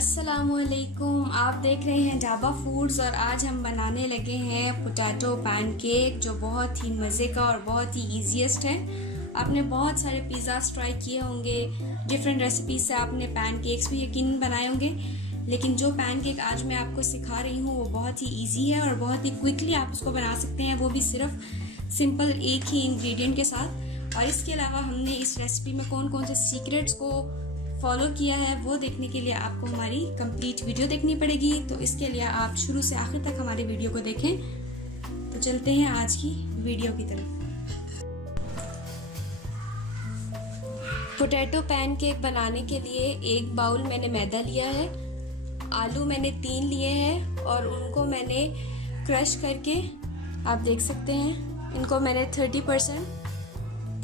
अस्सलामुअलैकुम, आप देख रहे हैं ढाबा फूड्स और आज हम बनाने लगे हैं पोटैटो पैनकेक जो बहुत ही मज़े का और बहुत ही ईजीएस्ट है। आपने बहुत सारे पिज़्ज़ास ट्राई किए होंगे, डिफरेंट रेसिपीज से आपने पैनकेक्स भी यकीनन बनाए होंगे, लेकिन जो पैनकेक आज मैं आपको सिखा रही हूँ वो बहुत ही ईजी है और बहुत ही क्विकली आप उसको बना सकते हैं, वो भी सिर्फ सिंपल एक ही इंग्रेडिएंट के साथ। और इसके अलावा हमने इस रेसिपी में कौन कौन से सीक्रेट्स को फॉलो किया है वो देखने के लिए आपको हमारी कंप्लीट वीडियो देखनी पड़ेगी। तो इसके लिए आप शुरू से आखिर तक हमारी वीडियो को देखें। तो चलते हैं आज की वीडियो की तरफ। पोटैटो पैनकेक बनाने के लिए एक बाउल मैंने मैदा लिया है, आलू मैंने 3 लिए हैं और उनको मैंने क्रश करके आप देख सकते हैं, इनको मैंने 30%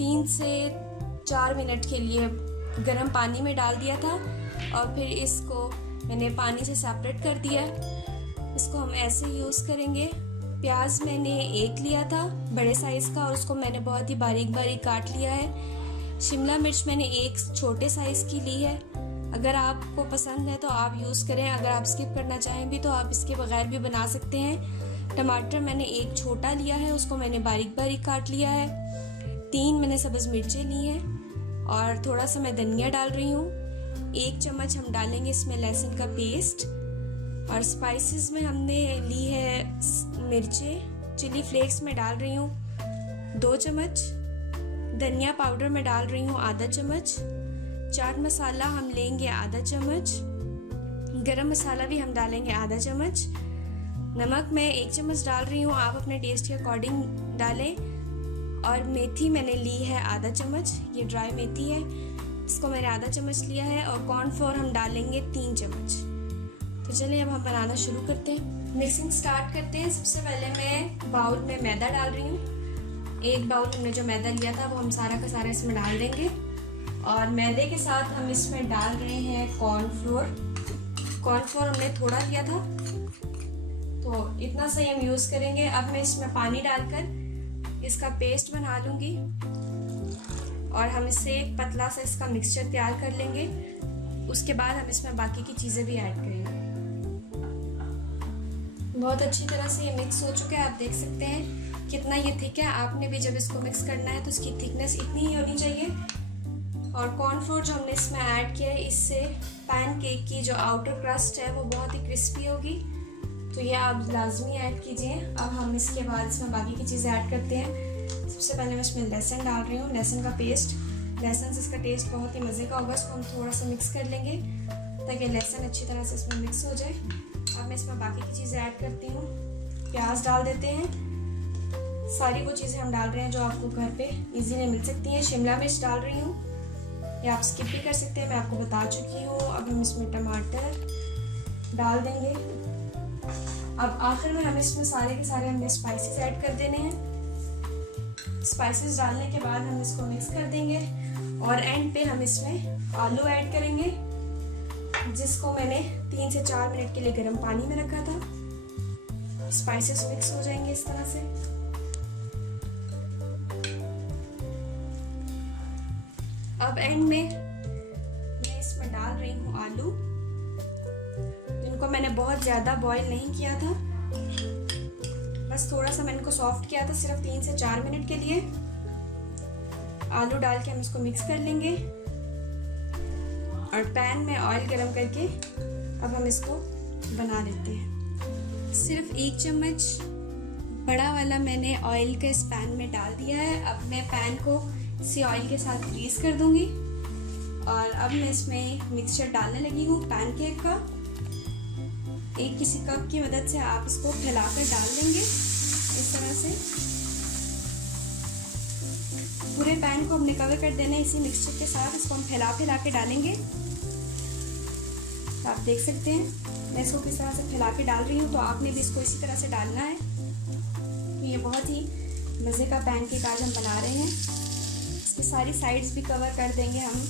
3 से 4 मिनट के लिए गर्म पानी में डाल दिया था और फिर इसको मैंने पानी से सेपरेट कर दिया। इसको हम ऐसे यूज़ करेंगे। प्याज मैंने 1 लिया था बड़े साइज़ का और उसको मैंने बहुत ही बारीक बारीक काट लिया है। शिमला मिर्च मैंने 1 छोटे साइज़ की ली है। अगर आपको पसंद है तो आप यूज़ करें, अगर आप स्किप करना चाहें भी तो आप इसके बगैर भी बना सकते हैं। टमाटर मैंने 1 छोटा लिया है, उसको मैंने बारीक बारीक काट लिया है। 3 मैंने सब्ज़ मिर्चें ली हैं और थोड़ा सा मैं धनिया डाल रही हूँ। 1 चम्मच हम डालेंगे इसमें लहसुन का पेस्ट। और स्पाइसेस में हमने ली है मिर्चें, चिली फ्लेक्स में डाल रही हूँ 2 चम्मच, धनिया पाउडर में डाल रही हूँ आधा चम्मच, चाट मसाला हम लेंगे आधा चम्मच, गरम मसाला भी हम डालेंगे आधा चम्मच, नमक मैं 1 चम्मच डाल रही हूँ, आप अपने टेस्ट के अकॉर्डिंग डालें। और मेथी मैंने ली है आधा चम्मच, ये ड्राई मेथी है, इसको मैंने आधा चम्मच लिया है। और कॉर्नफ्लोर हम डालेंगे 3 चम्मच। तो चलिए अब हम बनाना शुरू करते हैं, मिक्सिंग स्टार्ट करते हैं। सबसे पहले मैं बाउल में मैदा डाल रही हूँ। 1 बाउल हमने जो मैदा लिया था वो हम सारा का सारा इसमें डाल देंगे और मैदे के साथ हम इसमें डाल रहे हैं कॉर्नफ्लोर। कॉर्नफ्लोर हमने थोड़ा लिया था तो इतना सही हम यूज़ करेंगे। अब मैं इसमें पानी डालकर इसका पेस्ट बना लूँगी और हम इससे एक पतला सा इसका मिक्सचर तैयार कर लेंगे। उसके बाद हम इसमें बाकी की चीज़ें भी ऐड करेंगे। बहुत अच्छी तरह से ये मिक्स हो चुका है, आप देख सकते हैं कितना ये थिक है। आपने भी जब इसको मिक्स करना है तो इसकी थिकनेस इतनी ही होनी चाहिए। और कॉर्नफ्लोर जो हमने इसमें ऐड किया है, इससे पैनकेक की जो आउटर क्रस्ट है वो बहुत ही क्रिस्पी होगी, तो ये आप लाजमी ऐड कीजिए। अब हम इसके बाद इसमें बाकी की चीज़ें ऐड करते हैं। सबसे पहले मैं इसमें लहसुन डाल रही हूँ, लहसुन का पेस्ट। लहसुन से इसका टेस्ट बहुत ही मज़े का होगा। इसको हम थोड़ा सा मिक्स कर लेंगे ताकि लहसुन अच्छी तरह से इसमें मिक्स हो जाए। अब मैं इसमें बाकी की चीज़ें ऐड करती हूँ। प्याज डाल देते हैं, सारी वो चीज़ें हम डाल रहे हैं जो आपको घर पे इजीली मिल सकती हैं। शिमला मिर्च डाल रही हूँ, या आप स्किप भी कर सकते हैं, मैं आपको बता चुकी हूँ। अब हम इसमें टमाटर डाल देंगे। अब आखिर में हम इसमें सारे के सारे हमने स्पाइसेस ऐड कर देने हैं। स्पाइसेस डालने के बाद हम इसको मिक्स कर देंगे और एंड पे हम इसमें आलू ऐड करेंगे, जिसको मैंने 3 से 4 मिनट के लिए गर्म पानी में रखा था। स्पाइसेस मिक्स हो जाएंगे इस तरह से। अब एंड में मैं इसमें डाल रही हूँ आलू, जिनको मैंने बहुत ज़्यादा बॉईल नहीं किया था, बस थोड़ा सा मैंने इनको सॉफ्ट किया था, सिर्फ 3 से 4 मिनट के लिए। आलू डाल के हम इसको मिक्स कर लेंगे और पैन में ऑयल गरम करके अब हम इसको बना लेते हैं। सिर्फ 1 चम्मच बड़ा वाला मैंने ऑयल का इस पैन में डाल दिया है। अब मैं पैन को इसी ऑयल के साथ ग्रीस कर दूंगी और अब मैं इसमें मिक्सचर डालने लगी हूँ पैनकेक का। एक किसी कप की मदद से आप इसको फैलाकर डाल देंगे इस तरह से। पूरे पैन को हमने कवर कर देना है इसी मिक्सचर के साथ। इसको हम फैला के डालेंगे। तो आप देख सकते हैं मैं इसको किस तरह से फैला के डाल रही हूँ, तो आपने भी इसको इसी तरह से डालना है। तो ये बहुत ही मज़े का पैनकेक आज हम बना रहे हैं। इसकी सारी साइड्स भी कवर कर देंगे हम।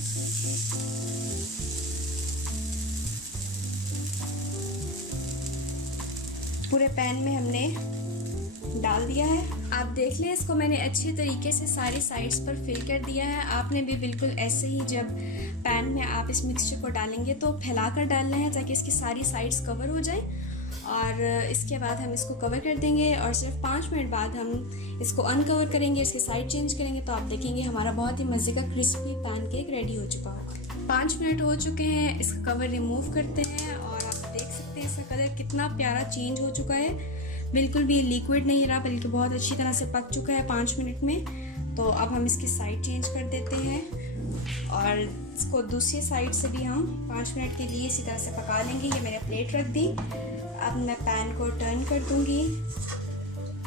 पूरे पैन में हमने डाल दिया है। आप देख लें, इसको मैंने अच्छे तरीके से सारी साइड्स पर फिल कर दिया है। आपने भी बिल्कुल ऐसे ही जब पैन में आप इस मिक्सचर को डालेंगे तो फैला कर डालना है ताकि इसकी सारी साइड्स कवर हो जाए। और इसके बाद हम इसको कवर कर देंगे और सिर्फ 5 मिनट बाद हम इसको अनकवर करेंगे, इसकी साइड चेंज करेंगे तो आप देखेंगे हमारा बहुत ही मज़े का क्रिस्पी पैनकेक रेडी हो चुका होगा। 5 मिनट हो चुके हैं, इसका कवर रिमूव करते हैं और आप देख सकते हैं इसका कलर कितना प्यारा चेंज हो चुका है। बिल्कुल भी लिक्विड नहीं रहा बल्कि बहुत अच्छी तरह से पक चुका है 5 मिनट में। तो अब हम इसकी साइड चेंज कर देते हैं और इसको दूसरी साइड से भी हम 5 मिनट के लिए इसी तरह से पका लेंगे। ये मैंने प्लेट रख दी, अब मैं पैन को टर्न कर दूंगी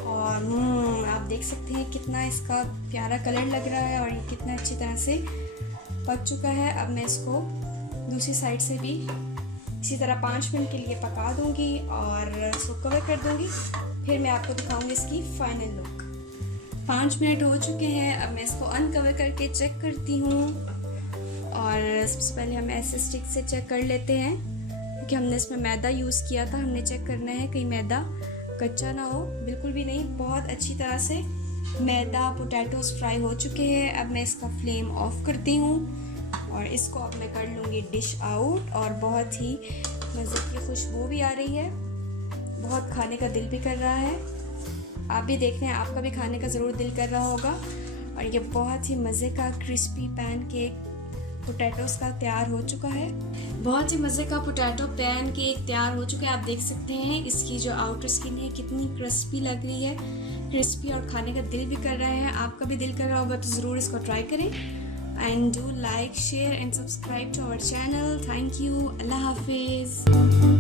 और आप देख सकते हैं कितना इसका प्यारा कलर लग रहा है और ये कितना अच्छी तरह से पक चुका है। अब मैं इसको दूसरी साइड से भी इसी तरह 5 मिनट के लिए पका दूंगी और इसको कवर कर दूंगी। फिर मैं आपको दिखाऊंगी इसकी फाइनल लुक। 5 मिनट हो चुके हैं, अब मैं इसको अनकवर करके चेक करती हूँ और सबसे पहले हम ऐसे स्टिक से चेक कर लेते हैं क्योंकि हमने इसमें मैदा यूज़ किया था। हमने चेक करना है कहीं मैदा कच्चा ना हो। बिल्कुल भी नहीं, बहुत अच्छी तरह से मैदा पोटैटोज फ्राई हो चुके हैं। अब मैं इसका फ्लेम ऑफ करती हूँ और इसको अब मैं कर लूँगी डिश आउट और बहुत ही मज़े की खुशबू भी आ रही है, बहुत खाने का दिल भी कर रहा है। आप भी देख रहे हैं, आपका भी खाने का ज़रूर दिल कर रहा होगा। और ये बहुत ही मज़े का क्रिस्पी पैनकेक पोटैटोज़ का तैयार हो चुका है। बहुत ही मज़े का पोटैटो पैनकेक तैयार हो चुका है। आप देख सकते हैं इसकी जो आउटर स्किन है कितनी क्रिस्पी लग रही है, क्रिस्पी और खाने का दिल भी कर रहा है। आपका भी दिल कर रहा होगा तो ज़रूर इसको ट्राई करें। And do like, share and subscribe to our channel. Thank you. अल्लाह हाफिज़।